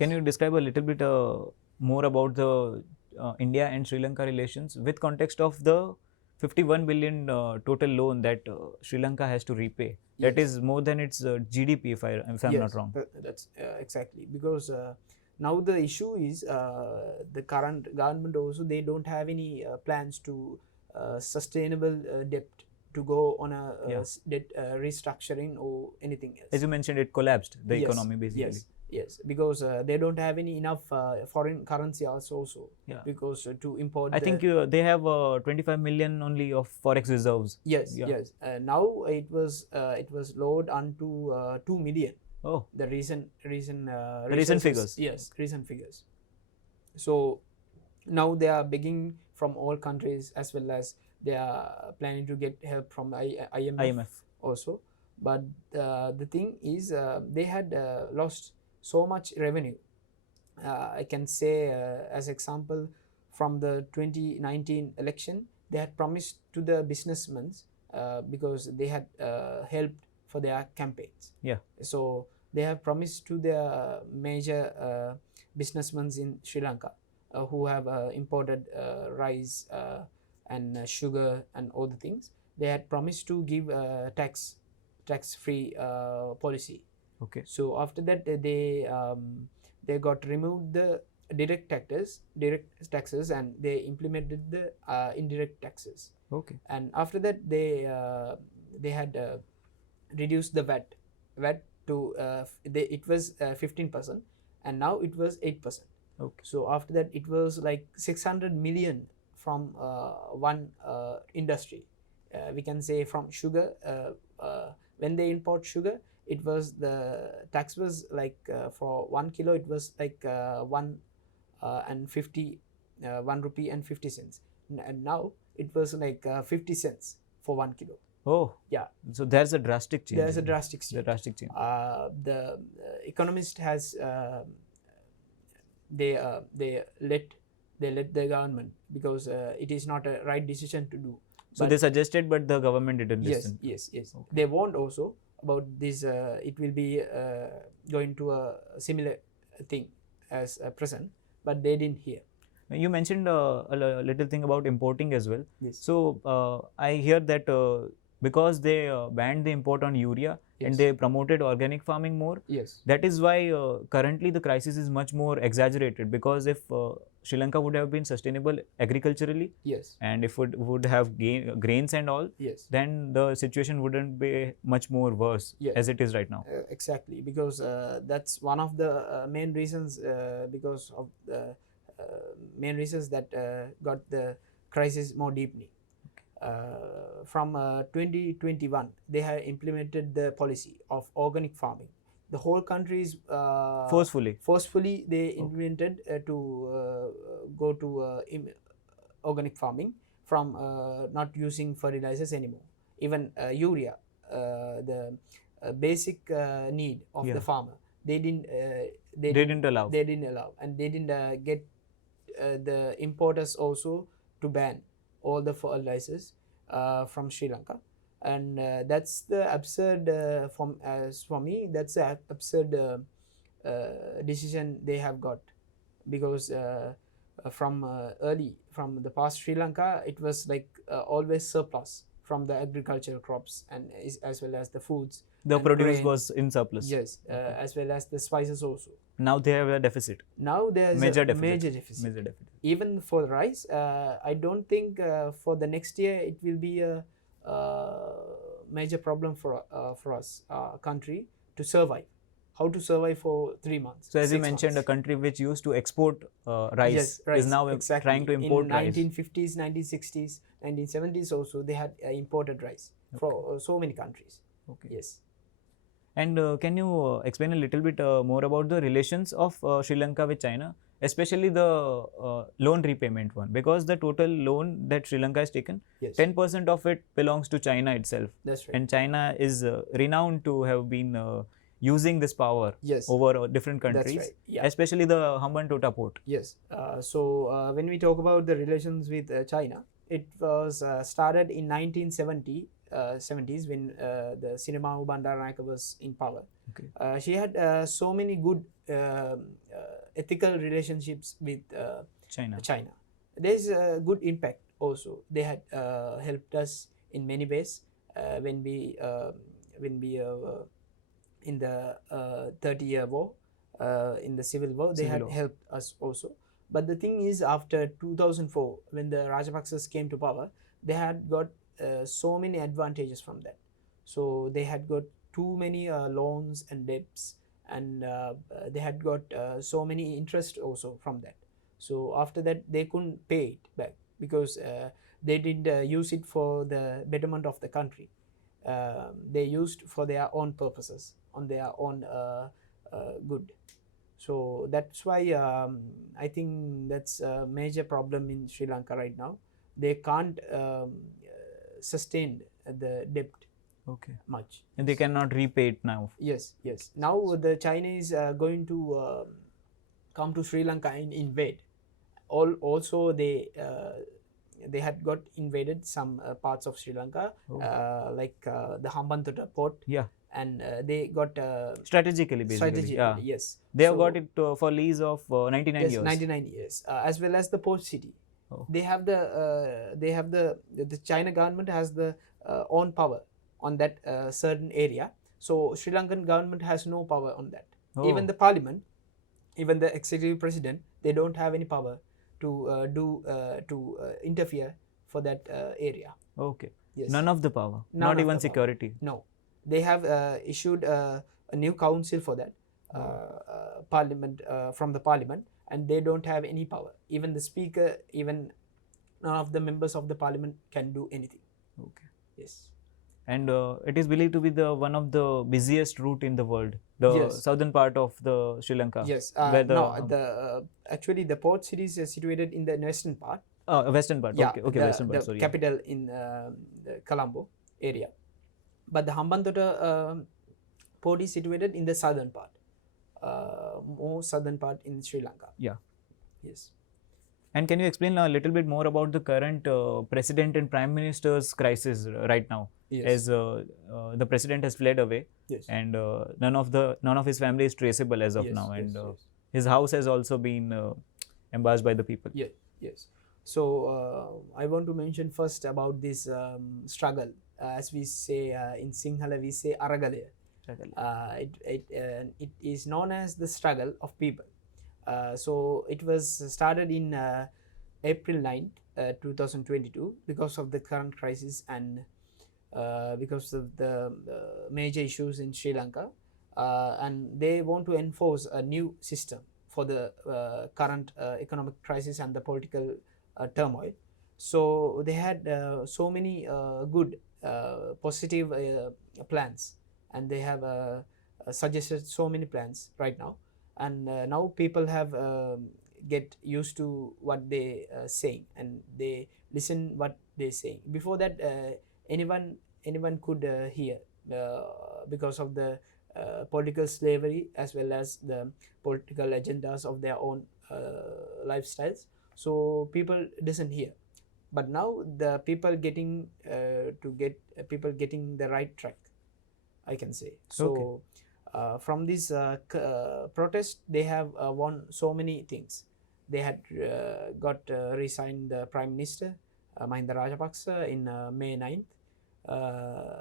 Can you describe a little bit more about the India and Sri Lanka relations with context of the 51 billion total loan that Sri Lanka has to repay? That is more than its GDP, if I'm not wrong. That's exactly, because now the issue is the current government also, they don't have any plans to sustainable debt to go on a debt restructuring or anything else. As you mentioned, it collapsed the economy basically. Yes, because they don't have any enough foreign currency also. Because to import. I think they have 25 million only of forex reserves. Yes. Now it was lowered unto 2 million. Oh. The recent figures. Yes, recent figures. So now they are begging from all countries, as well as they are planning to get help from IMF also. But the thing is, they had lost so much revenue. I can say as example, from the 2019 election, they had promised to the businessmen because they had helped for their campaigns. So they have promised to the major businessmen in Sri Lanka who have imported rice and sugar and all the things. They had promised to give tax-free policy. Okay. So after that, they got removed the direct taxes, and they implemented the indirect taxes. Okay. And after that, they had reduced the VAT to it was 15%, and now it was 8%. Okay. So after that, it was like 600 million from one industry. We can say from sugar. When they import sugar, it was the tax was like for 1 kilo, it was like 1 rupee and 50 cents, and now it was like 50 cents for 1 kilo. Oh, yeah. So there's a drastic change. There's a drastic change. The economist has they let the government, because it is not a right decision to do. So they suggested, but the government didn't listen. Yes. Okay. They warned also about this. It will be going to a similar thing as present, but they didn't hear. You mentioned a little thing about importing as well. Yes. So I hear that because they banned the import on urea, and they promoted organic farming more. Yes. That is why currently the crisis is much more exaggerated, because if Sri Lanka would have been sustainable agriculturally, and if it would have grains and all, then the situation wouldn't be much more worse as it is right now. Exactly, because that's one of the main reasons, because of the main reasons that got the crisis more deeply. From 2021, they have implemented the policy of organic farming. The whole country is forcefully they implemented to go to organic farming, from not using fertilizers anymore. Even urea, the basic need of the farmer, they didn't allow, and they didn't get the importers also to ban all the fertilizers from Sri Lanka. And that's the absurd for me, that's the absurd decision they have got, because from the past Sri Lanka, it was like always surplus from the agricultural crops, and as well as the foods. The produce grain was in surplus. As well as the spices also. Now they have a deficit. Now there's major a major deficit. Even for rice, I don't think for the next year it will be a major problem for us, country, to survive. How to survive for 3 months. So as you mentioned, a country which used to export rice is now trying to import rice. In 1950s, 1960s, 1970s also, they had imported rice for so many countries. Okay. Yes. And can you explain a little bit more about the relations of Sri Lanka with China, especially the loan repayment one? Because the total loan that Sri Lanka has taken, 10% of it belongs to China itself. That's right. And China is renowned to have been using this power over different countries, That's right. especially the Hambantota port. Yes. So when we talk about the relations with China, it was started in 1970 70s when the Sinemawu Bandaranaike was in power. Okay. She had so many good ethical relationships with China. There is a good impact also. They had helped us in many ways when we in the 30-year war, in the civil war, they had helped us also. But the thing is, after 2004, when the Rajapaksas came to power, they had got so many advantages from that. So they had got too many loans and debts, and they had got so many interest also from that. So after that, they couldn't pay it back because they didn't use it for the betterment of the country. They used for their own purposes, on their own good. So that's why I think that's a major problem in Sri Lanka right now. They can't sustain the debt much. And they cannot repay it now. Yes. Now the Chinese are going to come to Sri Lanka and invade. Also, they had got invaded some parts of Sri Lanka, like the Hambantota port. Yeah. And they got strategically, basically. Yes. They have got it for lease of 99 years. 99 years, as well as the port city. They have the China government has the own power on that certain area. So Sri Lankan government has no power on that. Even the parliament, even the executive president, they don't have any power to interfere for that area. Okay. Yes. None of the power. Not even security. No. They have issued a new council for that parliament, from the parliament, and they don't have any power. Even the speaker, even none of the members of the parliament can do anything. Okay. Yes. And it is believed to be one of the busiest route in the world, the southern part of the Sri Lanka. Yes. Actually the port city is situated in the western part. Western part. Yeah, okay, western part. The sorry. Capital in the Colombo area. But the Hambantota port is situated in the southern part, more southern part in Sri Lanka. Yeah. Yes. And can you explain a little bit more about the current president and prime minister's crisis right now? Yes. As the president has fled away, and none of his family is traceable as of now, and his house has also been embarrassed by the people. Yes. So I want to mention first about this struggle. As we say in Sinhala, we say Aragalaya. It is known as the struggle of people. So it was started in April 9th, 2022, because of the current crisis and because of the major issues in Sri Lanka, and they want to enforce a new system for the current economic crisis and the political turmoil. So they had so many good positive plans, and they have suggested so many plans right now, and now people have get used to what they saying, and they listen what they saying. Before that, anyone could hear because of the political slavery as well as the political agendas of their own lifestyles. So people doesn't hear. But now the people getting people getting the right track, I can say. So from this protest, they have won so many things. They had got resigned the Prime Minister Mahinda Rajapaksa in May 9th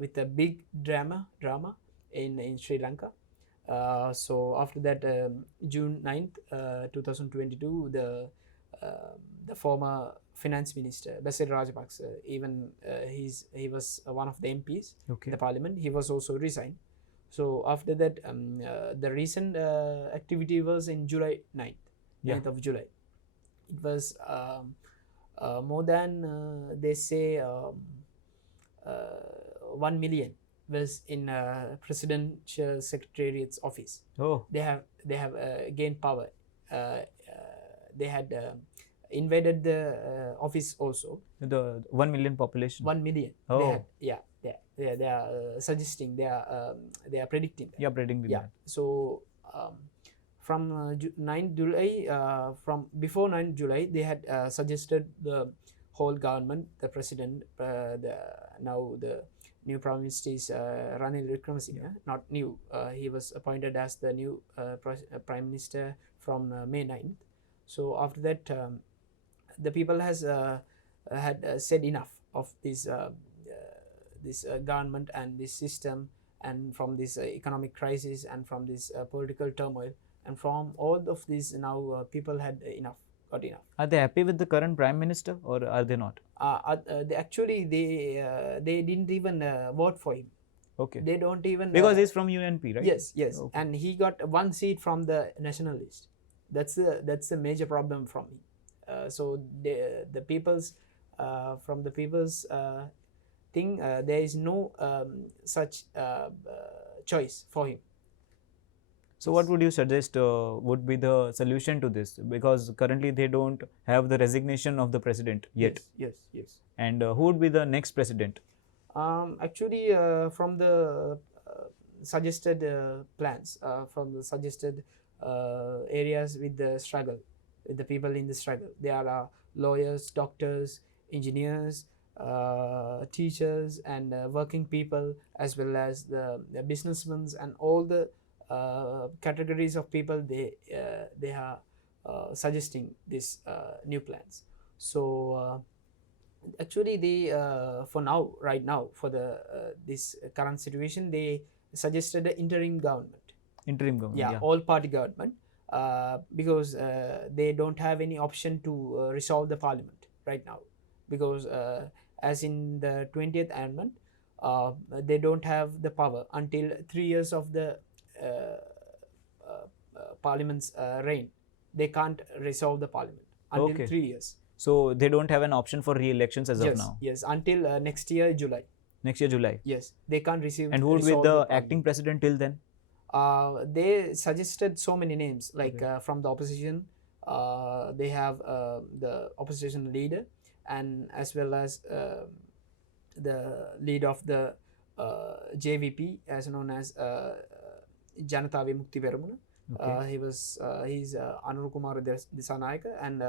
with a big drama in Sri Lanka. So after that, June 9th, 2022, the former Finance Minister Desai Rajapaksa, even he was one of the MPs in the parliament. He was also resigned. So after that, the recent activity was in July 9th of July. It was more than they say 1 million was in Presidential Secretariat's office. They have gained power. They had invaded the office also. The 1 million population. 1 million. They are suggesting. They are predicting that. Yeah, predicting that. So from 9 July, from before 9 July, they had suggested the whole government, the president, now the new Prime Minister is Ranil Wickremesinghe, not new. He was appointed as the new Prime Minister from May 9th. So after that, the people has had said enough of this government and this system, and from this economic crisis, and from this political turmoil, and from all of this now people had enough. Got enough. Are they happy with the current Prime Minister, or are they not? They didn't even vote for him. Okay. They don't even, because he's from UNP, right? Yes. Okay. And he got one seat from the national list. That's the major problem from him. So the people's from the people's thing, there is no such choice for him. So what would you suggest would be the solution to this? Because currently they don't have the resignation of the president yet. Yes. And who would be the next president? Actually, from the suggested plans, from the suggested areas with the struggle, with the people in the struggle, there are lawyers, doctors, engineers, teachers, and working people, as well as the businessmen, and all the categories of people. They are suggesting these new plans. So actually, they right now for the this current situation, they suggested an interim government. Yeah. All party government, because they don't have any option to resolve the parliament right now, because as in the 20th amendment, they don't have the power until 3 years of the parliament's reign. They can't resolve the parliament until 3 years. So they don't have an option for re-elections as of now. Yes, until next year July. Next year July. Yes, they can't receive. And who would be the acting president till then? They suggested so many names, like from the opposition. They have the opposition leader, and as well as the leader of the JVP, as known as Janata Vimukti Peramuna. He's Anurukumara Disanayaka, and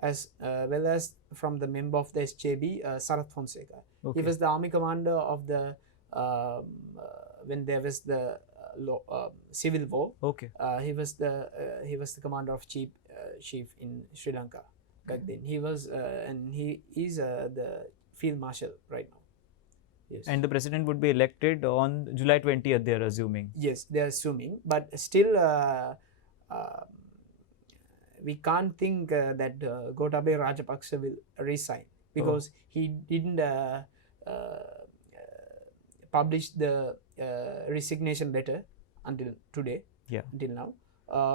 as well as from the member of the SJB, Sarath Fonseca. He was the army commander of the when there was the civil war. He was the commander of chief in Sri Lanka back then. He was and he is the field marshal right now. Yes. And the president would be elected on July 20th, they are assuming. Yes, they are assuming, but still we can't think that Gotabaya Rajapaksa will resign, because he didn't publish the resignation letter until today. Until now.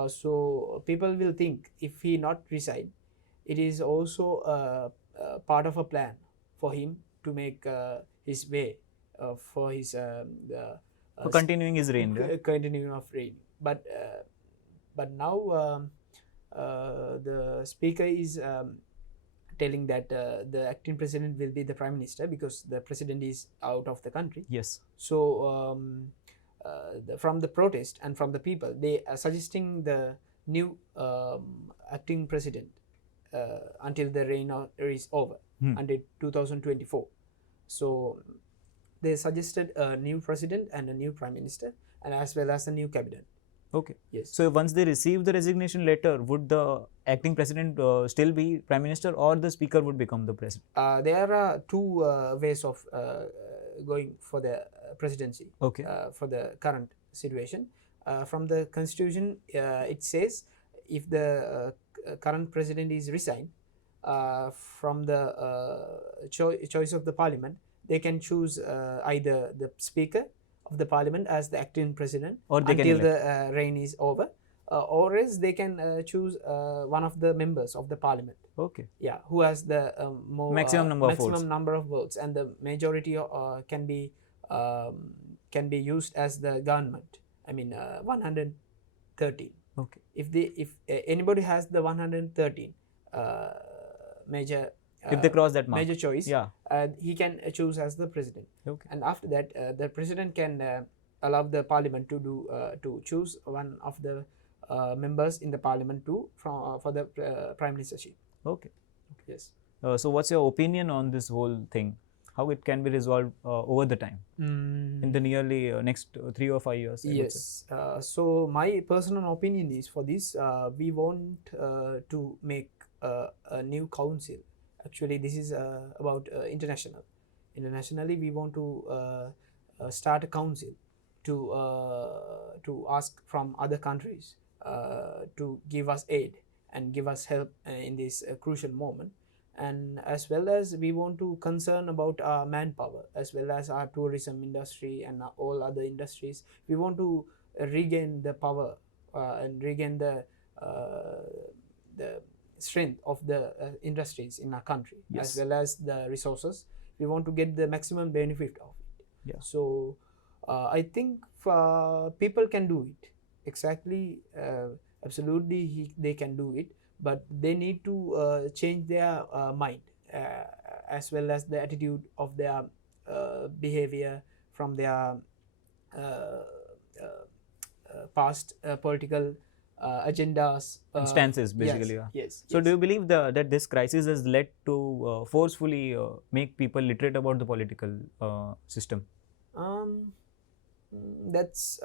So people will think, if he not resign, it is also part of a plan for him to make his way for his for continuing his reign. Continuing of reign. But now the speaker is telling that the acting president will be the prime minister, because the president is out of the country. Yes. So from the protest and from the people, they are suggesting the new acting president until the reign is over, until 2024. So they suggested a new president and a new prime minister, and as well as a new cabinet. Yes. So once they receive the resignation letter, would the acting president still be prime minister, or the speaker would become the president? There are two ways of going for the presidency. For the current situation, from the constitution, it says if the current president is resigned from the choice of the parliament, they can choose either the speaker of the parliament as the acting president, or they until the reign is over, or else they can choose one of the members of the parliament. Yeah, who has the maximum number of votes, and the majority can be used as the government. I mean 113. If anybody has the 113 major, if they cross that mark, major choice, he can choose as the president. And after that, the president can allow the parliament to choose one of the members in the parliament for the prime ministership. Okay. Yes. So what's your opinion on this whole thing? How it can be resolved over the time in the nearly next 3 or 5 years? Yes. So my personal opinion is for this, we want to make a new council. Actually, this is about international. Internationally, we want to start a council to ask from other countries to give us aid and give us help in this crucial moment. And as well as we want to concern about our manpower as well as our tourism industry and all other industries. We want to regain the power and regain the strength of the industries in our country, as well as the resources. We want to get the maximum benefit of it. So I think people can do it. Exactly, absolutely, they can do it, but they need to change their mind as well as the attitude of their behavior from their past political agendas. Stances, basically. Yes. So do you believe that this crisis has led to forcefully make people literate about the political system? That's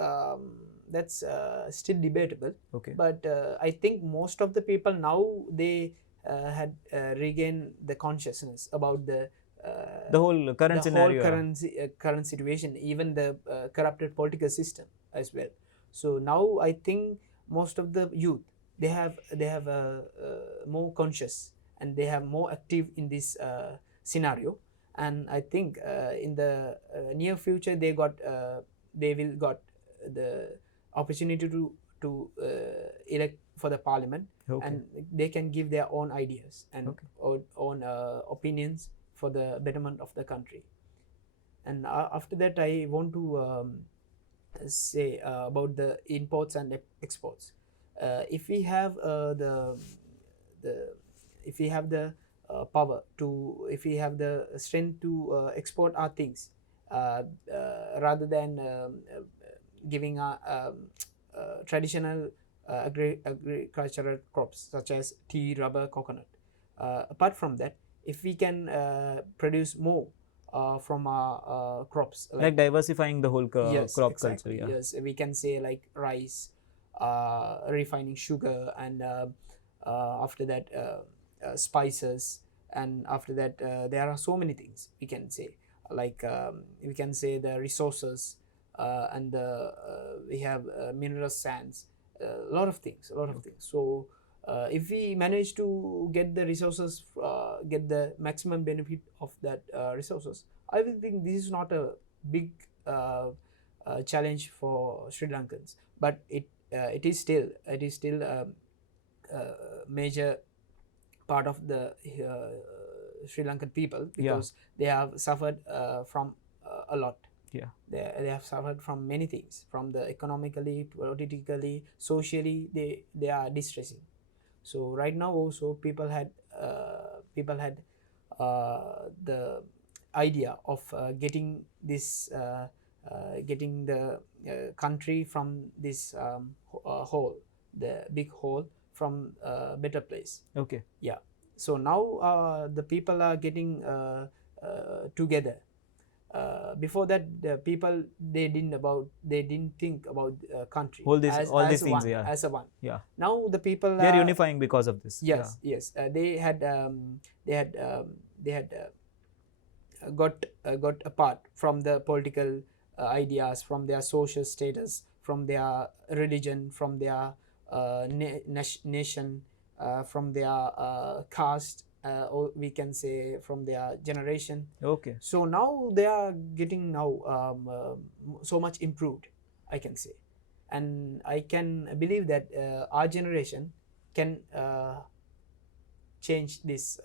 still debatable. Okay. But I think most of the people now, they had regained the consciousness about the whole current scenario, current situation, even the corrupted political system as well. So now I think most of the youth, they have more conscious and they have more active in this scenario. And I think in the near future they will got the opportunity to elect for the parliament. Okay. And they can give their own ideas and own opinions for the betterment of the country. And after that, I want to say about the imports and exports. If we have if we have the power to, if we have the strength to export our things, rather than giving our traditional agricultural crops such as tea, rubber, coconut. Apart from that, if we can produce more from our crops, like diversifying the whole crop culture. Yes, we can say like rice, refining sugar, and after that spices, and after that there are so many things we can say, like we can say the resources, and we have mineral sands, a lot of things. So if we manage to get the resources, get the maximum benefit of that resources, I will think this is not a big challenge for Sri Lankans, but it is still a major part of the Sri Lankan people, because they have suffered from a lot. They have suffered from many things, from the economically, politically, socially. They are distressing. So right now also people had the idea of getting this getting the country from this hole, the big hole, from a better place. Okay. Yeah. So now the people are getting together. Before that, the people they didn't think about country all these things, as a one. Yeah. Now the people they are unifying because of this. Yes. They had got apart from the political ideas, from their social status, from their religion, from their nation, from their caste, or we can say from their generation. Okay. So now they are getting so much improved, I can say, and I can believe that our generation can change this.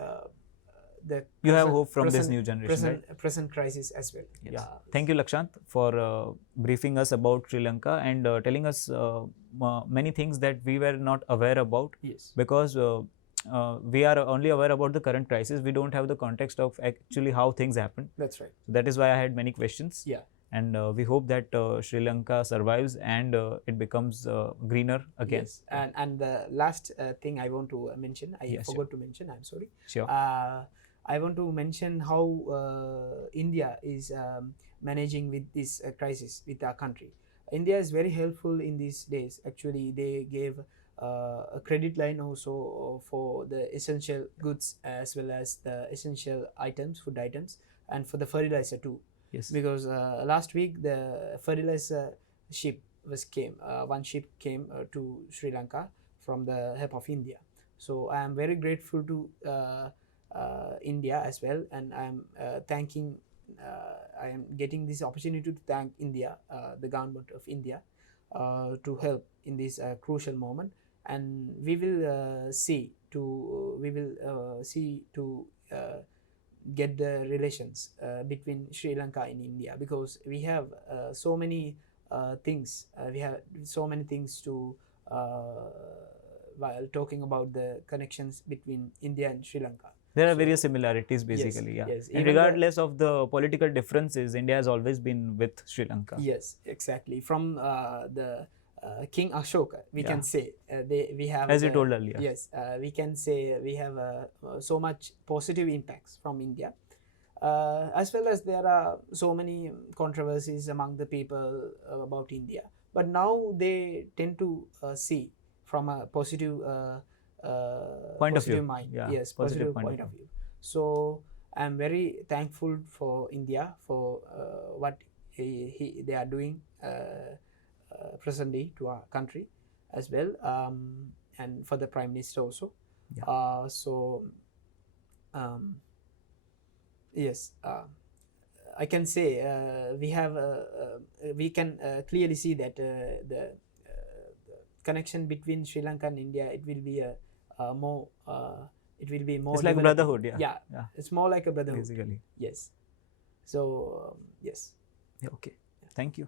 You have hope from this new generation, present crisis as well. Yes. Yeah. Thank you, Lakshanth, for briefing us about Sri Lanka and telling us many things that we were not aware about. Yes. Because we are only aware about the current crisis. We don't have the context of actually how things happen. That's right. So that is why I had many questions. Yeah. And we hope that Sri Lanka survives and it becomes greener again. Yes. And the last thing I want to mention, I forgot to mention, I'm sorry. Sure. I want to mention how India is managing with this crisis with our country. India is very helpful in these days. Actually, they gave a credit line also for the essential goods as well as the essential items, food items, and for the fertilizer too. Yes. Because last week the fertilizer ship came. One ship came to Sri Lanka from the help of India. So I am very grateful to India as well, and I am thanking. I am getting this opportunity to thank India, the government of India, to help in this crucial moment, and we will see to get the relations between Sri Lanka and India, because we have so many things. We have so many things to while talking about the connections between India and Sri Lanka. There are various similarities basically, yes, yeah. Yes. And regardless of the political differences, India has always been with Sri Lanka. Yes, exactly. From the King Ashoka, we can say we have, as you told earlier. Yes, we can say we have so much positive impacts from India, as well as there are so many controversies among the people about India. But now they tend to see from a positive point of view. mind. Yeah, yes, positive point of view. So I am very thankful for India for what they are doing presently to our country as well, and for the Prime Minister also. Yeah. Yes, I can say we can clearly see that the connection between Sri Lanka and India, it will be more. It will be more. It's like brotherhood, yeah. Yeah. It's more like a brotherhood. Basically. Yes. So yes. Yeah, okay. Thank you.